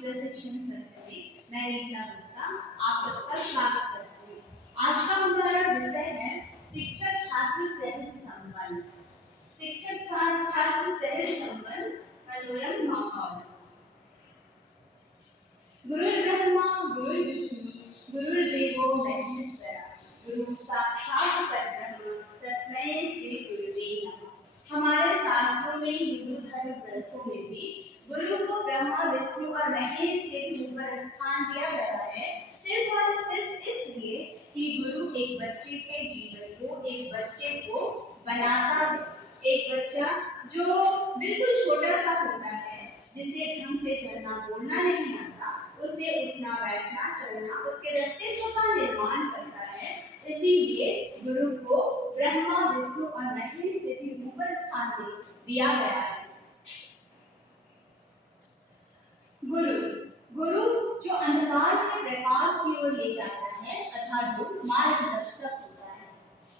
प्रशिक्षण सत्र में मैं रीना गुप्ता आप सबका स्वागत करती हूँ। आज का हमारा विषय है शिक्षक छात्र सहज संबंध। शिक्षक छात्र सहज संबंध मनोरम माहौल। गुरु ब्रह्मा गुरु विष्णु गुरुर्देवो महेश्वरा गुरु साक्षात परब्रह्म तस्मै श्री गुरुवे नमः। हमारे शास्त्रों में हिंदू धर्म ग्रंथों में भी गुरु को ब्रह्मा विष्णु और महेश से भी ऊपर स्थान दिया गया है, सिर्फ और सिर्फ इसलिए कि गुरु एक बच्चे के जीवन को, एक बच्चे को बनाता है। एक बच्चा जो बिल्कुल छोटा सा होता है, जिसे ढंग से चलना बोलना नहीं आता, उसे उठना बैठना चलना उसके व्यक्तित्व का निर्माण करता है। इसीलिए गुरु को ब्रह्मा विष्णु और महेश से भी ऊपर स्थान दिया गया है। गुरु जो अंधकार से प्रकाश की ओर ले जाता है तथा जो मार्गदर्शक होता है।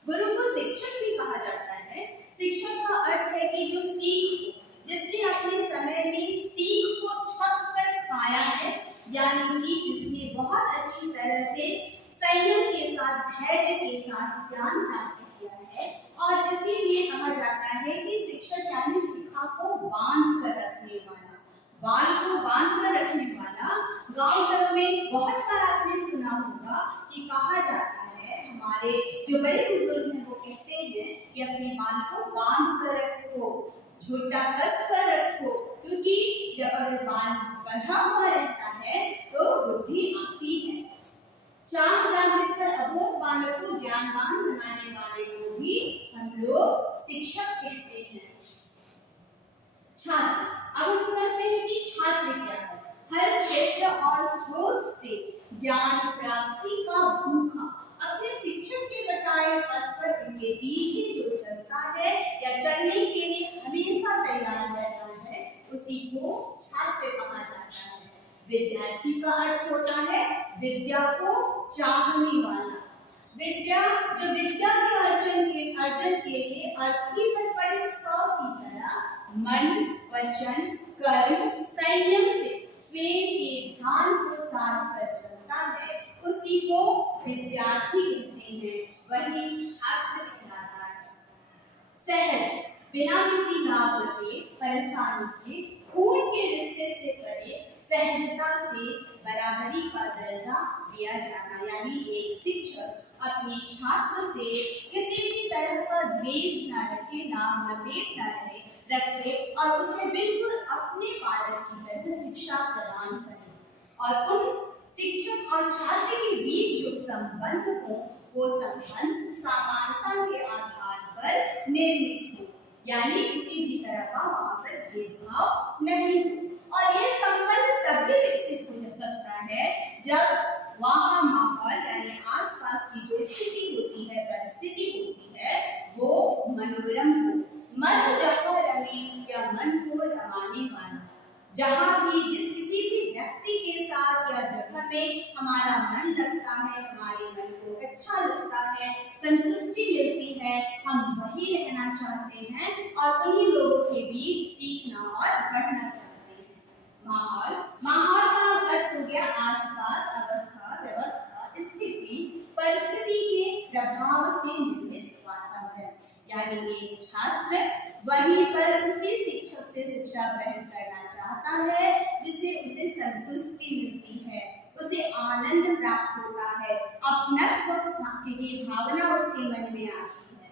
गुरु को शिक्षक भी कहा जाता है। शिक्षक का अर्थ है कि जो सीख, जिसने अपने समय में सीख को छप कर पाया है, यानी कि जिसने बहुत अच्छी तरह से संयम के साथ, धैर्य के साथ ज्ञान प्राप्त किया है। और इसीलिए कहा जाता है कि शिक्षक यानी शिखा को बांध कर रखने वाला, बाल को बांध कर रखने वाला। गांव घर में बहुत बार आपने सुना होगा कि कहा जाता है, हमारे जो बड़े बुजुर्ग हैं वो कहते हैं कि अपने बाल को बांध कर रखो, झूठा कस कर रखो, क्योंकि जब अगर बाल बंधा हुआ रहता है तो बुद्धि आती है। चाक जागृत कर अबोध बालों को ज्ञानवान बनाने वाले को भी हम लोग शिक्षक कहते हैं। छात्र, अब हम समझते हैं कि छात्र क्या है। हर क्षेत्र और स्रोत से ज्ञान प्राप्ति का भूखा, अपने शिक्षक के बताए पथ पर उनके पीछे जो चलता है या चलने के लिए हमेशा तैयार रहता है, उसी को छात्र कहा जाता है। विद्यार्थी का अर्थ होता है विद्या को चाहने वाला। विद्या जो विद्या के अर्जन के लिए अर्थी पर पड़े 100 की तरह मन वचन कर्म संयम से स्वयं के ध्यान को साध कर चलता है, उसी को विद्यार्थी कहते हैं, वही छात्र कहलाता है। सहज, बिना किसी लाभ लगे, परेशानी के, खून के रिश्ते से परे सहजता से बराबरी का दर्जा दिया जाना, यानी एक शिक्षक अपने छात्र से किसी भी तरह का द्वेष न रखे, नाम लपेट न रखे और उसे बिल्कुल अपने बालक की तरह शिक्षा प्रदान करे। और उन शिक्षक और छात्र के बीच जो संबंध हो, वो संबंध समानता के आधार पर निर्मित हो, यानी किसी भी तरह का वहां पर भेदभाव नहीं हो। और ये संबंध तभी विकसित हो सकता है जब वहां माहौल यानी आसपास की जो स्थिति होती है, परिस्थिति होती है, वो मनोरम हो। मन जहाँ रमे या मन को रमाने वाला, जहाँ भी जिस किसी भी व्यक्ति के साथ या जगह में हमारा मन लगता है, हमारे मन को अच्छा लगता है, संतुष्टि मिलती है, हम वही रहना चाहते हैं और उन्हीं लोगों के बीच सीखना और बढ़ना चाहते हैं। माहौल का अर्थ हो गया आसपास, अवस्था, व्यवस्था, स्थिति, परिस्थिति के प्रभाव से निर्मित वातावरण, यानी एक छात्र वहीं पर उसी शिक्षक से शिक्षा ग्रहण करना चाहता है जिससे उसे संतुष्टि मिलती है, उसे आनंद प्राप्त होता है, अपनत्व की भावना उसके मन में आती है।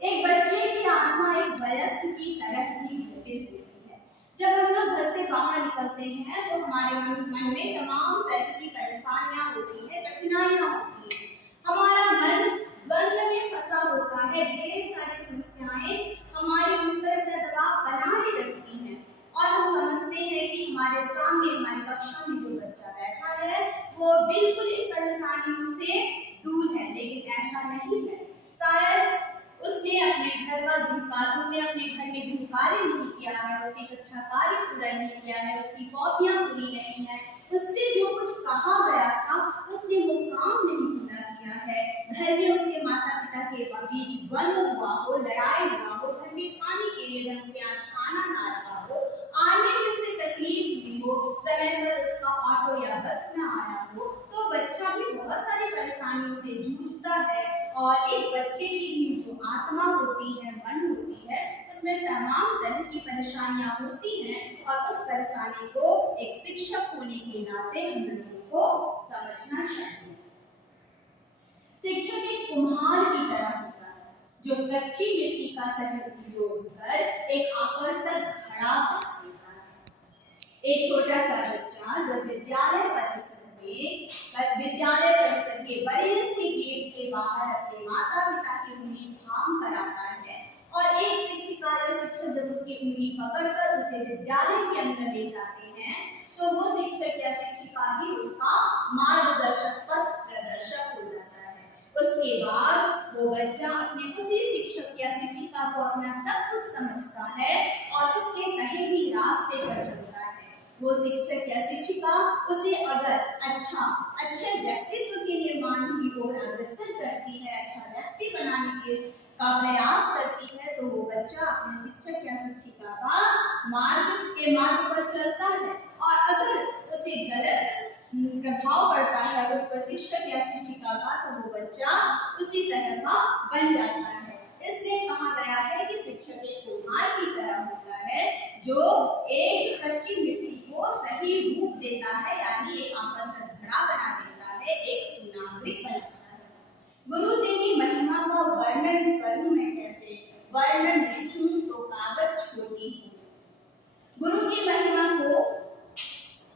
एक बच्चे की आत्मा एक वयस्क की तरह ही जटिल होती है। जब हम लोग घर से बाहर निकलते हैं तो हमारे मन में तमाम तरह की परेशानियां होती हैं, कठिनाइयां होती हैं। हमारा मन द्वंद्व में फंसा होता है, ढेर सारी समस्याएं हमारे ऊपर अपना दबाव बनाए रखती हैं और हम समझते हैं कि हमारे सामने हमारी कक्षा में जो बच्चा बैठा है वो बिल्कुल इन परेशानियों से दूर है, लेकिन ऐसा नहीं है। शायद उसने अपने घर में गृह कार्य नहीं किया है, उसकी कक्षा कार्य पूरा नहीं किया है, उसकी कॉपियां पूरी नहीं है, उससे जो कुछ कहा गया था उसने वो काम नहीं पूरा किया है। घर में उसके माता पिता के बीच द्वंद्व हुआ हो, लड़ाई हुआ हो, घर में खाने के लिए ढंग से आज खाना ना रहा हो, आने में उसे समय पर उसका ऑटो या बस न आया हो तो बच्चा भी बहुत सारी परेशानियों से जूझता है और एक बच्चे की भी जो आत्मा होती है, मन होती है, उसमें तमाम तरह की परेशानियां होती हैं और उस परेशानी को एक शिक्षक होने के नाते हम लोगों को समझना चाहिए। शिक्षक एक कुम्हार की तरह होता है जो कच्ची मिट्टी का सही उपयोग कर एक आकर्षक घड़ा बना देता है। एक छोटा सा बच्चा जब विद्यालय परिसर के बड़े से गेट के बाहर अपने माता पिता की उंगली थाम कर आता है और एक शिक्षिका या शिक्षक जब उसकी उंगली पकड़कर उसे विद्यालय के अंदर ले जाते हैं तो वो शिक्षक या शिक्षिका ही उसका मार्गदर्शक पथ प्रदर्शक हो जाता है। उसके बाद वो बच्चा अपने उसी शिक्षक या शिक्षिका को अपना सब कुछ समझता है और उसके कहे भी रास्ते पर चलता है। वो शिक्षक या शिक्षिका उसे अगर अच्छे व्यक्तित्व के निर्माण की ओर अग्रसर करती है, अच्छा व्यक्ति बनाने का प्रयास करती है तो वो बच्चा अपने शिक्षक या शिक्षिका का मार्ग पर चलता है और अगर उसे गलत प्रभाव पड़ता है उस पर शिक्षक या शिक्षिका का तो वो बच्चा उसी तरह का बन जाता है। इसलिए कहा गया है कि शिक्षक एक कुम्हार की तरह होता है जो एक कच्ची मिट्टी को सही रूप देता है, यानी एक आकर्षक घड़ा बना देता है, एक सुनागरिक बनाता है। गुरु तेरी महिमा का वर्णन करूं मैं कैसे, वर्णन लिखूं तो कागज छोटी हो। गुरु की महिमा को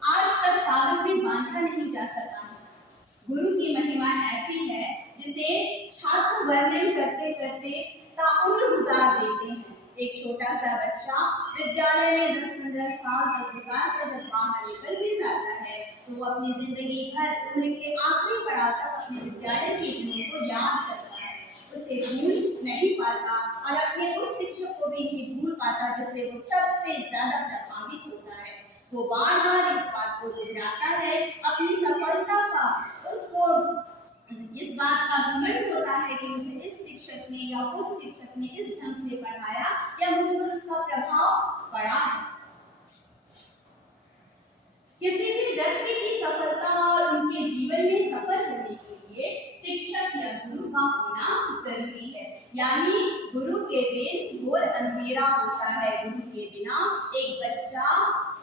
आज तक कागज में बांधा नहीं जा सका। गुरु की महिमा ऐसी है जिसे छात्र वर्णन करते करते ताउम्र गुजार देते हैं। एक छोटा सा बच्चा विद्यालय में 10-15 साल तक गुजार कर जब बाहर निकल भी जाता है तो वो अपनी जिंदगी भर उनके आखिरी पड़ाव तक अपने विद्यालय के दिनों को याद करता है, उसे भूल नहीं पाता और अपने उस शिक्षक को भी नहीं भूल पाता जिससे वो सबसे ज्यादा प्रभावित होता है। वो बार बार इस बात को दोहराता है, अपनी सफलता का उसको इस बात का घमंड होता है कि मुझे इस शिक्षक ने या उस शिक्षक ने इस ढंग से पढ़ाया या मुझ पर उसका प्रभाव पड़ा है। किसी भी व्यक्ति की सफलता और उनके जीवन में सफल होने के लिए शिक्षक या गुरु का होना जरूरी है, यानी गुरु के बिन घोर अंधेरा होता है। गुरु के बिना एक बच्चा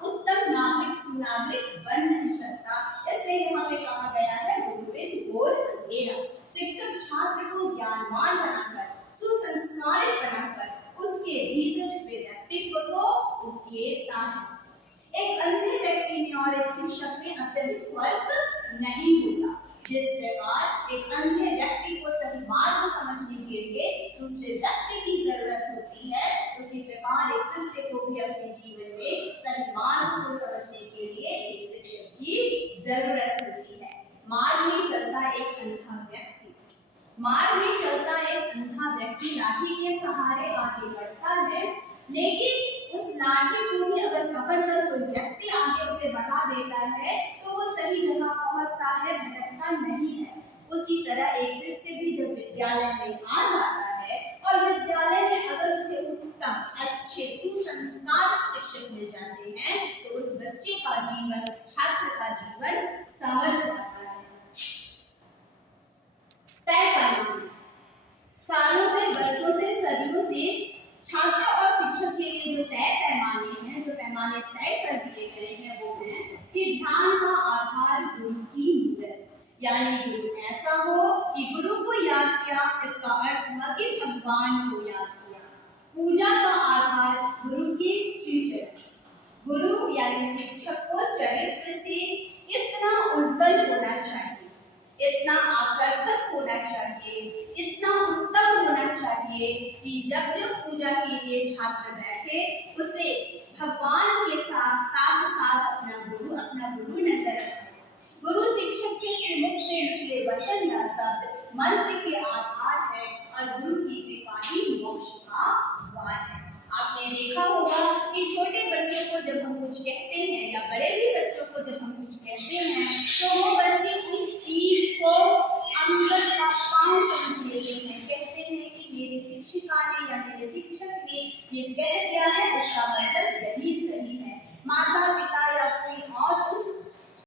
उत्तम नागरिक सुनागरिक बन नहीं सकता। इसलिए यहाँ पे कहा गया है गुरु बिन घोर अंधेरा। शिक्षक छात्र को ज्ञानवान बनाकर, सुसंस्कारित बनाकर उसके भीतर छुपे व्यक्तित्व को उकेरता है। एक अंधे व्यक्ति में और एक शिक्षक में अत्यधिक फर्क नहीं होता। जिस प्रकार एक अंधे व्यक्ति को सही मार्ग समझने के लिए दूसरे व्यक्ति की जरूरत होती है, उसी प्रकार एक शिष्य को भी अपने जीवन में सही मार्ग को समझने के लिए एक शिक्षक की जरूरत होती है। मार्ग में चलता एक अंधा व्यक्ति लाठी के सहारे आगे बढ़ता है, लेकिन उस लाठी को भी अगर पकड़कर कोई व्यक्ति आगे उसे बढ़ा देता है तो वो सही जगह पहुंचता है, भटकता नहीं है। उसी तरह एक शिष्य भी जब विद्यालय में आ जाता है और विद्यालय में अगर उसे उत्तम अच्छे सुसंस्कार शिक्षक मिल जाते हैं तो उस बच्चे का जीवन, उस छात्र का जीवन संवर जाता है। तय पैमाने सालों से, वर्षों से, सदियों से छात्र और शिक्षक के लिए जो तय पैमाने हैं, जो पैमाने तय कर दिए गए हैं वो है कि ध्यान का आधार गुरु की मूरत, यानी गुरु ऐसा हो कि गुरु को याद किया, इसका अर्थ हुआ कि भगवान को याद किया। पूजा का आधार गुरु के श्री चरण, गुरु यानी शिक्षक को चरित्र से इतना उज्जवल होना चाहिए, इतना आकर्षक होना चाहिए, इतना उत्तम होना चाहिए कि जब जब पूजा के लिए छात्र बैठे उसे भगवान के साथ अपना गुरु नजर आए। गुरु शिक्षक के मुख से निकले वचन या शब्द मंत्र के आधार है और गुरु की कृपा ही मोक्ष का द्वार है। आपने देखा होगा कि छोटे बच्चों को जब हम कुछ कहते हैं या बड़े भी बच्चों को जब हम कुछ कहते हैं